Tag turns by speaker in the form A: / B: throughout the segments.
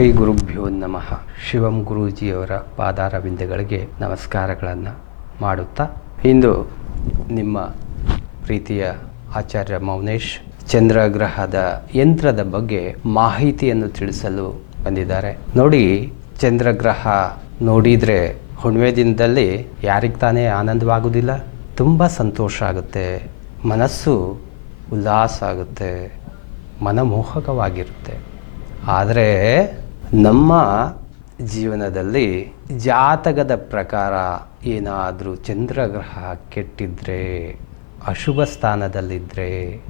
A: ಶ್ರೀ ಗುರುಭ್ಯೋ ನಮಃ. ಶಿವಂ ಗುರೂಜಿಯವರ ಪಾದಾರವಿಂದಗಳಿಗೆ ನಮಸ್ಕಾರಗಳನ್ನು ಮಾಡುತ್ತಾ, ಇಂದು ನಿಮ್ಮ ಪ್ರೀತಿಯ ಆಚಾರ್ಯ ಮೌನೇಶ್ ಚಂದ್ರಗ್ರಹದ ಯಂತ್ರದ ಬಗ್ಗೆ ಮಾಹಿತಿಯನ್ನು ತಿಳಿಸಲು ಬಂದಿದ್ದಾರೆ. ನೋಡಿ, ಚಂದ್ರಗ್ರಹ ನೋಡಿದರೆ ಹುಣ್ಣಿಮೆ ದಿನದಲ್ಲಿ ಯಾರಿಗೆ ತಾನೇ ಆನಂದವಾಗುವುದಿಲ್ಲ ತುಂಬ ಸಂತೋಷ ಆಗುತ್ತೆ. ಮನಸ್ಸು ಉಲ್ಲಾಸ ಆಗುತ್ತೆ. ಮನಮೋಹಕವಾಗಿರುತ್ತೆ. ಆದರೆ ನಮ್ಮ ಜೀವನದಲ್ಲಿ ಜಾತಕದ ಪ್ರಕಾರ ಏನಾದರೂ ಚಂದ್ರಗ್ರಹ ಕೆಟ್ಟಿದ್ರೆ, ಅಶುಭ ಸ್ಥಾನದಲ್ಲಿದ್ದರೆ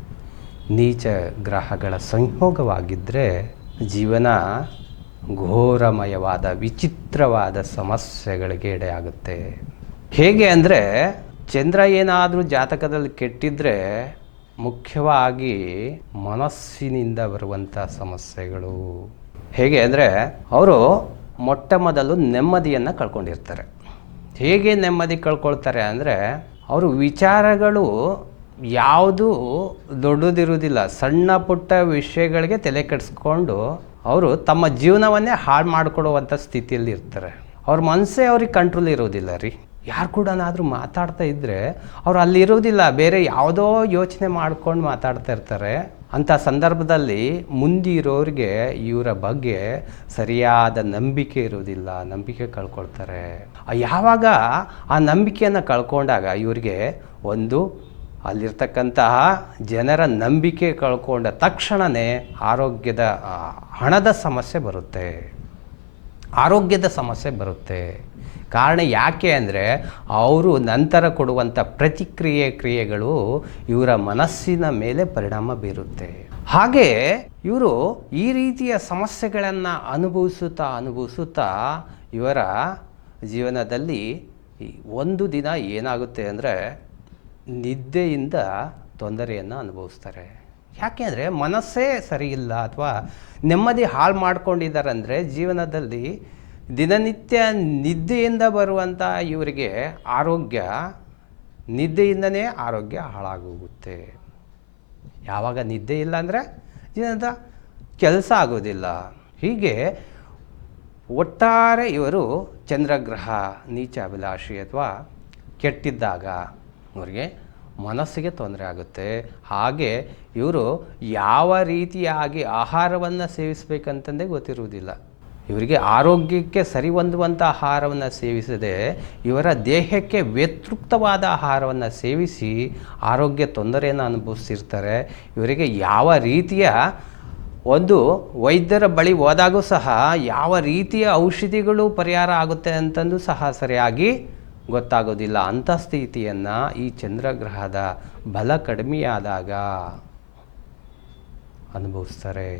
A: ನೀಚ ಗ್ರಹಗಳ ಸಂಯೋಗವಾಗಿದ್ದರೆ ಜೀವನ ಘೋರಮಯವಾದ, ವಿಚಿತ್ರವಾದ ಸಮಸ್ಯೆಗಳಿಗೆ ಎಡೆಯಾಗುತ್ತೆ. ಹೇಗೆ ಅಂದರೆ ಚಂದ್ರ ಏನಾದರೂ ಜಾತಕದಲ್ಲಿ ಕೆಟ್ಟಿದ್ರೆ ಮುಖ್ಯವಾಗಿ ಮನಸ್ಸಿನಿಂದ ಬರುವಂಥ ಸಮಸ್ಯೆಗಳು. ಹೇಗೆ ಅಂದರೆ ಅವರು ಮೊಟ್ಟ ಮೊದಲು ನೆಮ್ಮದಿಯನ್ನು ಕಳ್ಕೊಂಡಿರ್ತಾರೆ. ಹೇಗೆ ನೆಮ್ಮದಿ ಕಳ್ಕೊಳ್ತಾರೆ ಅಂದರೆ ಅವರು ವಿಚಾರಗಳು ಯಾವುದು ದೊಡ್ಡದಿರುವುದಿಲ್ಲ. ಸಣ್ಣ ಪುಟ್ಟ ವಿಷಯಗಳಿಗೆ ತಲೆ ಕೆಡಿಸ್ಕೊಂಡು ಅವರು ತಮ್ಮ ಜೀವನವನ್ನೇ ಹಾಳು ಮಾಡಿಕೊಡುವಂಥ ಸ್ಥಿತಿಯಲ್ಲಿ ಇರ್ತಾರೆ ಅವ್ರ ಮನಸ್ಸೇ ಅವ್ರಿಗೆ ಕಂಟ್ರೋಲ್ ಇರೋದಿಲ್ಲ ರೀ. ಯಾರು ಕೂಡನಾದರೂ ಮಾತಾಡ್ತಾ ಇದ್ದರೆ ಅವ್ರು ಅಲ್ಲಿರೋದಿಲ್ಲ, ಬೇರೆ ಯಾವುದೋ ಯೋಚನೆ ಮಾಡ್ಕೊಂಡು ಮಾತಾಡ್ತಾ ಇರ್ತಾರೆ. ಅಂಥ ಸಂದರ್ಭದಲ್ಲಿ ಮುಂದಿರೋರಿಗೆ ಇವರ ಬಗ್ಗೆ ಸರಿಯಾದ ನಂಬಿಕೆ ಇರೋದಿಲ್ಲ, ನಂಬಿಕೆ ಕಳ್ಕೊಳ್ತಾರೆ. ಯಾವಾಗ ಆ ನಂಬಿಕೆಯನ್ನು ಕಳ್ಕೊಂಡಾಗ ಇವರಿಗೆ ಒಂದು ಅಲ್ಲಿರ್ತಕ್ಕಂತಹ ಜನರ ನಂಬಿಕೆ ಕಳ್ಕೊಂಡ ತಕ್ಷಣವೇ ಆರೋಗ್ಯದ ಹಣದ ಸಮಸ್ಯೆ ಬರುತ್ತೆ. ಆರೋಗ್ಯದ ಸಮಸ್ಯೆ ಬರುತ್ತೆ. ಕಾರಣ ಯಾಕೆ ಅಂದರೆ ಅವರು ನಂತರ ಕೊಡುವಂಥ ಪ್ರತಿಕ್ರಿಯೆ ಕ್ರಿಯೆಗಳು ಇವರ ಮನಸ್ಸಿನ ಮೇಲೆ ಪರಿಣಾಮ ಬೀರುತ್ತೆ. ಹಾಗೆ ಇವರು ಈ ರೀತಿಯ ಸಮಸ್ಯೆಗಳನ್ನು ಅನುಭವಿಸುತ್ತಾ ಅನುಭವಿಸುತ್ತಾ ಇವರ ಜೀವನದಲ್ಲಿ ಒಂದು ದಿನ ಏನಾಗುತ್ತೆ ಅಂದರೆ ನಿದ್ದೆಯಿಂದ ತೊಂದರೆಯನ್ನು ಅನುಭವಿಸ್ತಾರೆ. ಯಾಕೆ ಅಂದರೆ ಮನಸ್ಸೇ ಸರಿ ಇಲ್ಲ ಅಥವಾ ನೆಮ್ಮದಿ ಹಾಳು ಮಾಡ್ಕೊಂಡಿದ್ದಾರೆ ಅಂದರೆ ಜೀವನದಲ್ಲಿ ದಿನನಿತ್ಯ ನಿದ್ದೆಯಿಂದ ಬರುವಂಥ ಇವರಿಗೆ ಆರೋಗ್ಯ ನಿದ್ದೆಯಿಂದನೇ ಆರೋಗ್ಯ ಹಾಳಾಗೋಗುತ್ತೆ. ಯಾವಾಗ ನಿದ್ದೆ ಇಲ್ಲ ಅಂದರೆ ದಿನದ ಕೆಲಸ ಆಗೋದಿಲ್ಲ. ಹೀಗೆ ಒಟ್ಟಾರೆ ಇವರು ಚಂದ್ರಗ್ರಹ, ನೀಚ ಅಭಿಲಾಷಿ ಅಥವಾ ಕೆಟ್ಟಿದ್ದಾಗ ಅವರಿಗೆ ಮನಸ್ಸಿಗೆ ತೊಂದರೆ ಆಗುತ್ತೆ. ಹಾಗೆ ಇವರು ಯಾವ ರೀತಿಯಾಗಿ ಆಹಾರವನ್ನು ಸೇವಿಸಬೇಕಂತಂದೇ ಗೊತ್ತಿರುವುದಿಲ್ಲ. ಇವರಿಗೆ ಆರೋಗ್ಯಕ್ಕೆ ಸರಿ ಹೊಂದುವಂಥ ಆಹಾರವನ್ನು ಸೇವಿಸದೆ ಇವರ ದೇಹಕ್ಕೆ ವ್ಯತೃಪ್ತವಾದ ಆಹಾರವನ್ನು ಸೇವಿಸಿ ಆರೋಗ್ಯ ತೊಂದರೆಯನ್ನು ಅನುಭವಿಸಿರ್ತಾರೆ ಇವರಿಗೆ ಯಾವ ರೀತಿಯ ಒಂದು ವೈದ್ಯರ ಬಳಿ ಹೋದಾಗೂ ಸಹ ಯಾವ ರೀತಿಯ ಔಷಧಿಗಳು ಪರಿಹಾರ ಆಗುತ್ತೆ ಅಂತಂದು ಸಹ ಸರಿಯಾಗಿ ಗೊತ್ತಾಗೋದಿಲ್ಲ. ಅಂಥ ಸ್ಥಿತಿಯನ್ನು ಈ ಚಂದ್ರಗ್ರಹದ ಬಲ ಕಡಿಮೆಯಾದಾಗ ಅನುಭವಿಸ್ತಾರೆ.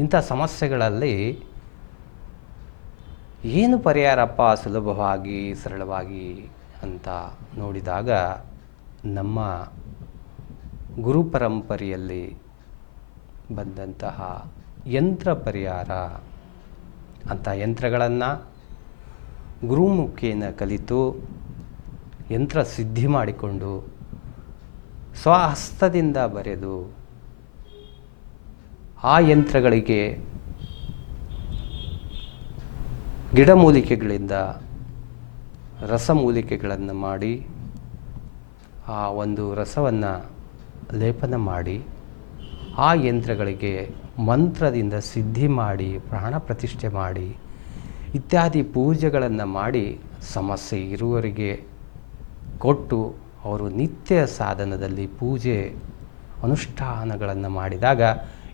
A: ಇಂಥ ಸಮಸ್ಯೆಗಳಲ್ಲಿ ಏನು ಪರಿಹಾರಪ್ಪ ಸುಲಭವಾಗಿ, ಸರಳವಾಗಿ ಅಂತ ನೋಡಿದಾಗ ನಮ್ಮ ಗುರು ಪರಂಪರೆಯಲ್ಲಿ ಬಂದಂತಹ ಯಂತ್ರ ಪರಿಹಾರ ಅಂತ ಯಂತ್ರಗಳನ್ನು ಗುರುಮುಖೇನ ಕಲಿತು ಯಂತ್ರ ಸಿದ್ಧಿ ಮಾಡಿಕೊಂಡು ಸ್ವಹಸ್ತದಿಂದ ಬರೆದು ಆ ಯಂತ್ರಗಳಿಗೆ ಗಿಡಮೂಲಿಕೆಗಳಿಂದ ರಸಮೂಲಿಕೆಗಳನ್ನು ಮಾಡಿ, ಆ ಒಂದು ರಸವನ್ನು ಲೇಪನ ಮಾಡಿ, ಆ ಯಂತ್ರಗಳಿಗೆ ಮಂತ್ರದಿಂದ ಸಿದ್ಧಿ ಮಾಡಿ, ಪ್ರಾಣ ಪ್ರತಿಷ್ಠೆ ಮಾಡಿ, ಇತ್ಯಾದಿ ಪೂಜೆಗಳನ್ನು ಮಾಡಿ ಸಮಸ್ಯೆ ಇರುವವರಿಗೆ ಕೊಟ್ಟು ಅವರು ನಿತ್ಯ ಸಾಧನದಲ್ಲಿ ಪೂಜೆ ಅನುಷ್ಠಾನಗಳನ್ನು ಮಾಡಿದಾಗ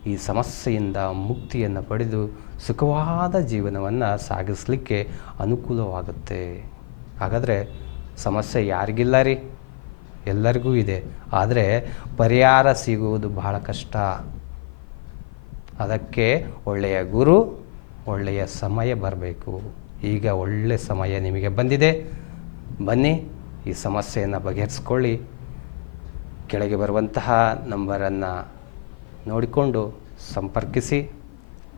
A: ಈ ಸಮಸ್ಯೆಯಿಂದ ಮುಕ್ತಿಯನ್ನು ಪಡೆದು ಸುಖವಾದ ಜೀವನವನ್ನು ಸಾಗಿಸಲಿಕ್ಕೆ ಅನುಕೂಲವಾಗುತ್ತೆ. ಹಾಗಾದರೆ ಸಮಸ್ಯೆ ಯಾರಿಗಿಲ್ಲ ರೀ? ಎಲ್ಲರಿಗೂ ಇದೆ. ಆದರೆ ಪರಿಹಾರ ಸಿಗುವುದು ಬಹಳ ಕಷ್ಟ. ಅದಕ್ಕೆ ಒಳ್ಳೆಯ ಗುರು, ಒಳ್ಳೆಯ ಸಮಯ ಬರಬೇಕು. ಈಗ ಒಳ್ಳೆಯ ಸಮಯ ನಿಮಗೆ ಬಂದಿದೆ. ಬನ್ನಿ, ಈ ಸಮಸ್ಯೆಯನ್ನು ಬಗೆಹರಿಸ್ಕೊಳ್ಳಿ. ಕೆಳಗೆ ಬರುವಂತಹ ನಂಬರನ್ನು ನೋಡಿಕೊಂಡು ಸಂಪರ್ಕಿಸಿ,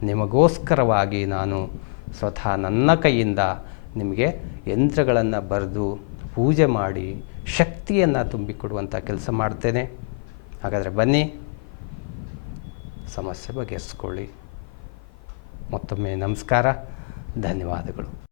A: ನಿಮಗೋಸ್ಕರವಾಗಿ ನಾನು ಸ್ವತಃ ನನ್ನ ಕೈಯಿಂದ ನಿಮಗೆ ಯಂತ್ರಗಳನ್ನು ಬರೆದು ಪೂಜೆ ಮಾಡಿ ಶಕ್ತಿಯನ್ನು ತುಂಬಿಕೊಡುವಂಥ ಕೆಲಸ ಮಾಡ್ತೇನೆ. ಹಾಗಾದರೆ ಬನ್ನಿ, ಸಮಸ್ಯೆ ಬಗೆಹರಿಸ್ಕೊಳ್ಳಿ. ಮತ್ತೊಮ್ಮೆ ನಮಸ್ಕಾರ, ಧನ್ಯವಾದಗಳು.